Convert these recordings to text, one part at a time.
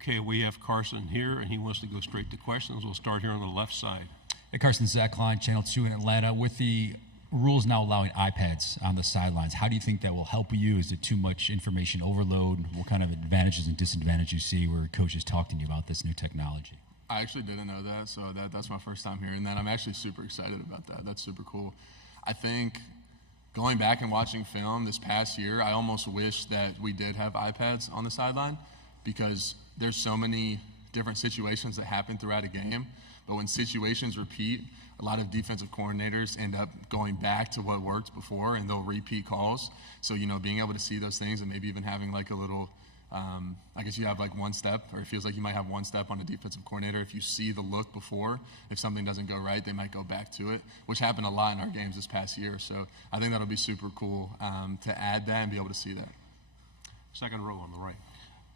Okay, we have Carson here, and he wants to go straight to questions. We'll start here on the left side. Hey, Carson, Zach Klein, Channel 2 in Atlanta. With the rules now allowing iPads on the sidelines, how do you think that will help you? Is it too much information overload? What kind of advantages and disadvantages you see where coaches talk to you about this new technology? I actually didn't know that, so that's my first time hearing that. I'm actually super excited about that. That's super cool. I think going back and watching film this past year, I almost wish that we did have iPads on the sideline because there's so many different situations that happen throughout a game. But when situations repeat, a lot of defensive coordinators end up going back to what worked before, and they'll repeat calls. So, being able to see those things and maybe even having like a little I guess you have like one step, or it feels like you might have one step on a defensive coordinator. If you see the look before, if something doesn't go right, they might go back to it, which happened a lot in our games this past year. So I think that'll be super cool to add that and be able to see that. Second row on the right.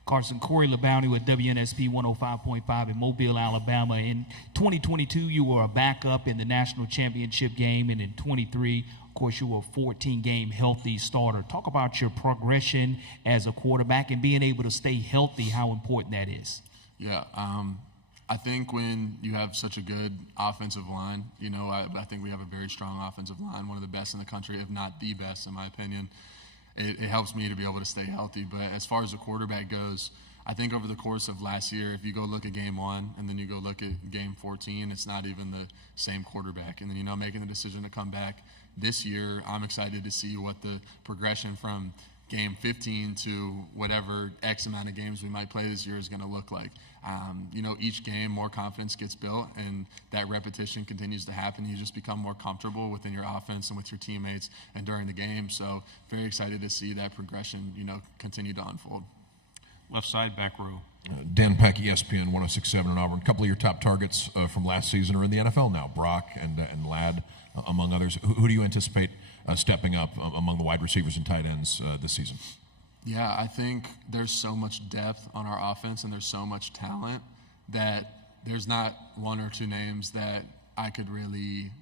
Carson, Corey LeBounty with WNSP 105.5 in Mobile, Alabama. In 2022, you were a backup in the national championship game, and in 23, of course, you were a 14-game healthy starter. Talk about your progression as a quarterback and being able to stay healthy, how important that is. Yeah, I think when you have such a good offensive line, I think we have a very strong offensive line, one of the best in the country, if not the best, in my opinion. It helps me to be able to stay healthy. But as far as the quarterback goes, I think over the course of last year, if you go look at game 1 and then you go look at game 14, it's not even the same quarterback. And then, making the decision to come back this year, I'm excited to see what the progression from game 15 to whatever X amount of games we might play this year is going to look like. Each game, more confidence gets built, and that repetition continues to happen. You just become more comfortable within your offense and with your teammates and during the game. So very excited to see that progression, continue to unfold. Left side, back row. Dan Peck, ESPN 106.7 in Auburn. A couple of your top targets from last season are in the NFL now, Brock and Ladd, among others. Who do you anticipate stepping up among the wide receivers and tight ends this season? Yeah, I think there's so much depth on our offense and there's so much talent that there's not one or two names that I could really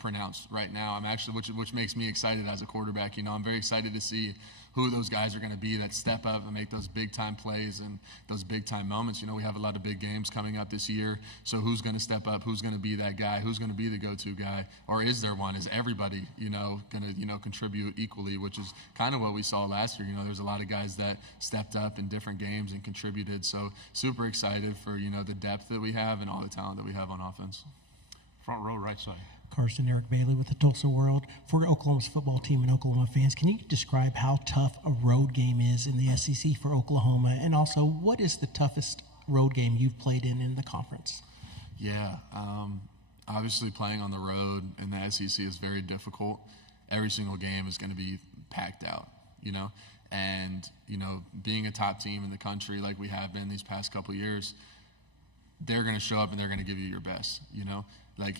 pronounce right now. I'm actually, which makes me excited as a quarterback. I'm very excited to see who those guys are going to be that step up and make those big-time plays and those big-time moments. We have a lot of big games coming up this year, so who's going to step up? Who's going to be that guy? Who's going to be the go-to guy? Or is there one? Is everybody, going to, contribute equally, which is kind of what we saw last year. There's a lot of guys that stepped up in different games and contributed, so super excited for, the depth that we have and all the talent that we have on offense. Front row, right side. Carson, Eric Bailey with the Tulsa World. For Oklahoma's football team and Oklahoma fans, can you describe how tough a road game is in the SEC for Oklahoma? And also, what is the toughest road game you've played in the conference? Yeah, obviously playing on the road in the SEC is very difficult. Every single game is going to be packed out, And, being a top team in the country like we have been these past couple of years, they're going to show up and they're going to give you your best,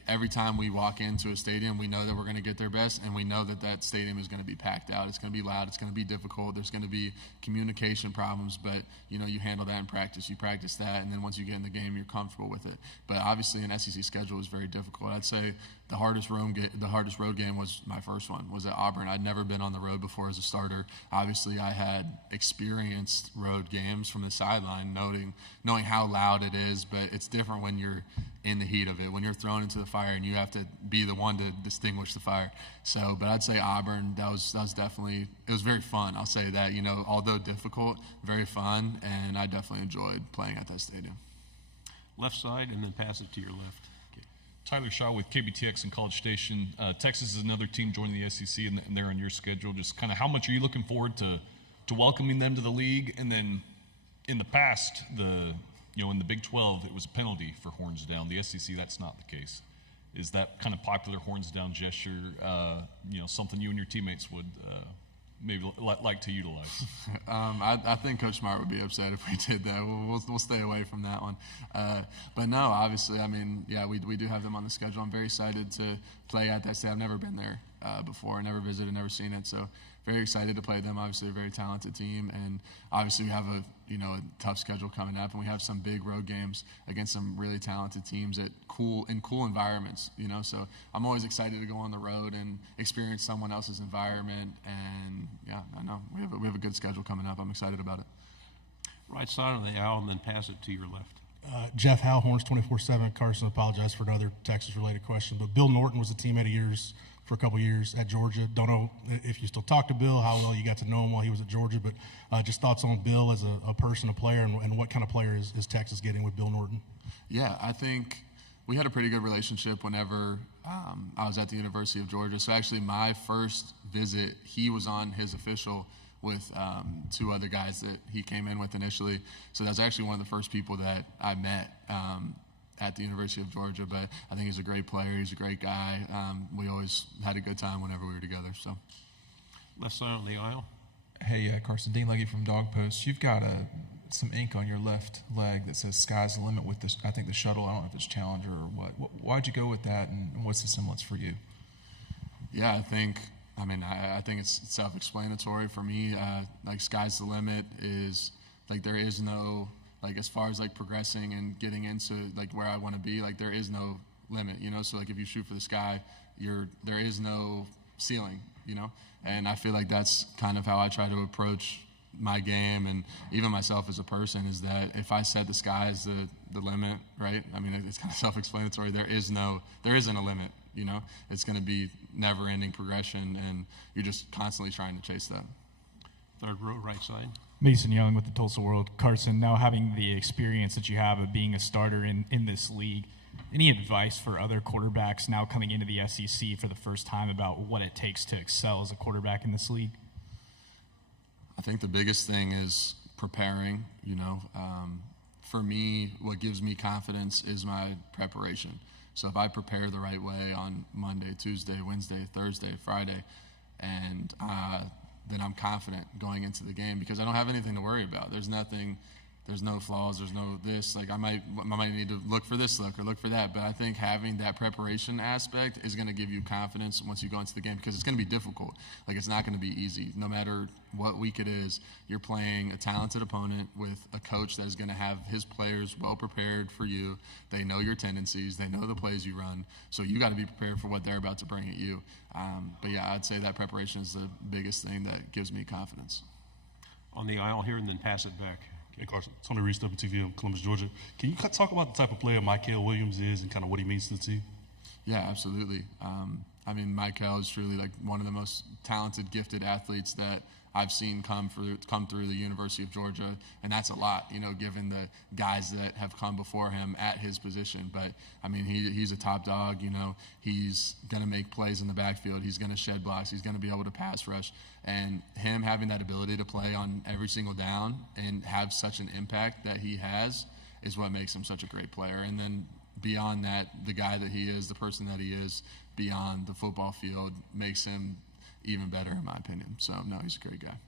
Every time we walk into a stadium, we know that we're going to get their best, and we know that that stadium is going to be packed out. It's going to be loud. It's going to be difficult. There's going to be communication problems, but, you handle that in practice. You practice that, and then once you get in the game, you're comfortable with it. But obviously an SEC schedule is very difficult. I'd say the hardest road game was my first one, was at Auburn. I'd never been on the road before as a starter. Obviously, I had experienced road games from the sideline, knowing how loud it is, but it's different when you're in the heat of it, when you're thrown into the fire and you have to be the one to distinguish the fire. So, but I'd say Auburn, that was definitely, it was very fun. I'll say that, although difficult, very fun, and I definitely enjoyed playing at that stadium. Left side, and then pass it to your left. Okay. Tyler Shaw with KBTX and College Station. Texas is another team joining the SEC, and they're on your schedule. Just kind of how much are you looking forward to welcoming them to the league? And then in the past, in the Big 12, it was a penalty for horns down. The SEC, that's not the case. Is that kind of popular horns down gesture, something you and your teammates would maybe like to utilize? I think Coach Smart would be upset if we did that. We'll stay away from that one. But no, obviously, we do have them on the schedule. I'm very excited to play at that state. I've never been there before. I never visited, never seen it. So very excited to play them. Obviously, a very talented team, and obviously we have a tough schedule coming up, and we have some big road games against some really talented teams in cool environments. So I'm always excited to go on the road and experience someone else's environment. And yeah, I know we have a good schedule coming up. I'm excited about it. Right side of the aisle and then pass it to your left. Jeff Hal, Horns 24/7. Carson, apologize for another Texas-related question, but Bill Norton was a teammate of yours for a couple years at Georgia. Don't know if you still talk to Bill, how well you got to know him while he was at Georgia, but just thoughts on Bill as a person, a player, and what kind of player is Texas getting with Bill Norton? Yeah, I think we had a pretty good relationship whenever I was at the University of Georgia. So actually my first visit, he was on his official with two other guys that he came in with initially. So that's actually one of the first people that I met at the University of Georgia. But I think he's a great player. He's a great guy. We always had a good time whenever we were together. So Left side of the aisle. Hey, Carson, Dean Legge from Dog Post. You've got some ink on your left leg that says "Sky's the limit" with this. I think the shuttle. I don't know if it's Challenger or what. Why'd you go with that, and what's the semblance for you? yeah, I think it's self-explanatory for me. Like sky's the limit is like there is no like as far as like progressing and getting into like where I want to be, like there is no limit, you know. So like if you shoot for the sky, there is no ceiling, you know. And I feel like that's kind of how I try to approach my game and even myself as a person, is that if I said the sky is the limit, right? I mean, it's kind of self-explanatory. There isn't a limit, you know. It's going to be never-ending progression, and you're just constantly trying to chase that. Third row, right side. Mason Young with the Tulsa World. Carson, now having the experience that you have of being a starter in this league, any advice for other quarterbacks now coming into the SEC for the first time about what it takes to excel as a quarterback in this league? I think the biggest thing is preparing, you know. For me, what gives me confidence is my preparation. So if I prepare the right way on Monday, Tuesday, Wednesday, Thursday, Friday, and then I'm confident going into the game because I don't have anything to worry about. There's no flaws, there's no this. Like I might need to look for this look or look for that, but I think having that preparation aspect is going to give you confidence once you go into the game because it's going to be difficult. Like it's not going to be easy. No matter what week it is, you're playing a talented opponent with a coach that is going to have his players well prepared for you. They know your tendencies, they know the plays you run, so you got to be prepared for what they're about to bring at you. But yeah, I'd say that preparation is the biggest thing that gives me confidence. On the aisle here and then pass it back. Hey, Carson. Tony Reese, WTVM, Columbus, Georgia. Can you talk about the type of player Michael Williams is and kind of what he means to the team? Yeah, absolutely. I mean, Michael is truly like one of the most talented, gifted athletes that I've seen come through the University of Georgia, and that's a lot, you know, given the guys that have come before him at his position. But I mean, he's a top dog, you know. He's gonna make plays in the backfield. He's gonna shed blocks. He's gonna be able to pass rush, and him having that ability to play on every single down and have such an impact that he has is what makes him such a great player. And then beyond that, the guy that he is, the person that he is beyond the football field makes him even better, in my opinion. So, no, he's a great guy.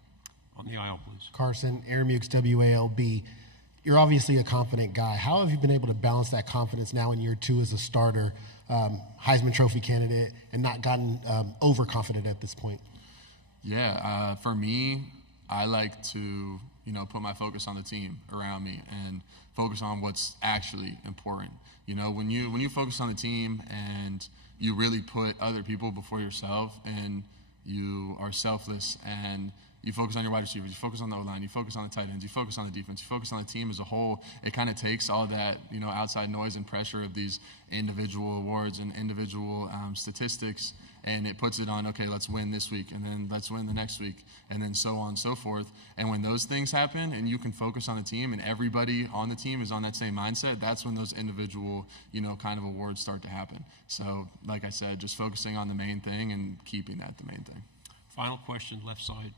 On the aisle, please. Carson, Aaron Mukes, WALB. You're obviously a confident guy. How have you been able to balance that confidence now in year two as a starter, Heisman Trophy candidate, and not gotten overconfident at this point? Yeah, for me, I like to, you know, put my focus on the team around me and focus on what's actually important. You know, when you focus on the team and you really put other people before yourself and you are selfless and you focus on your wide receivers, you focus on the O-line, you focus on the tight ends, you focus on the defense, you focus on the team as a whole, it kind of takes all that, you know, outside noise and pressure of these individual awards and individual statistics, and it puts it on, okay, let's win this week, and then let's win the next week, and then so on and so forth. And when those things happen and you can focus on the team and everybody on the team is on that same mindset, that's when those individual, you know, kind of awards start to happen. So, like I said, just focusing on the main thing and keeping that the main thing. Final question, left side.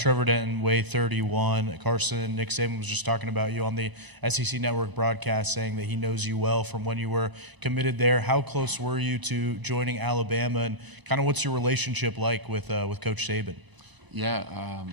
Trevor Denton, Way 31. Carson, Nick Saban was just talking about you on the SEC Network broadcast, saying that he knows you well from when you were committed there. How close were you to joining Alabama, and kind of what's your relationship like with Coach Saban? Yeah,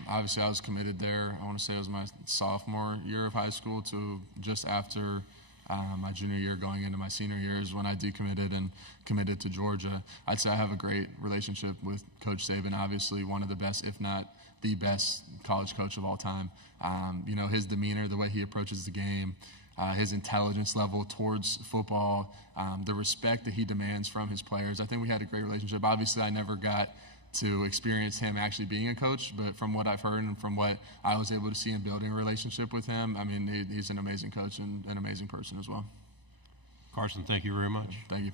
obviously I was committed there. I want to say it was my sophomore year of high school to just after my junior year going into my senior year is when I decommitted and committed to Georgia. I'd say I have a great relationship with Coach Saban, obviously one of the best, if not the best college coach of all time. You know, his demeanor, the way he approaches the game, his intelligence level towards football, the respect that he demands from his players. I think we had a great relationship. Obviously, I never got to experience him actually being a coach, but from what I've heard and from what I was able to see in building a relationship with him, I mean, he's an amazing coach and an amazing person as well. Carson, thank you very much. Thank you.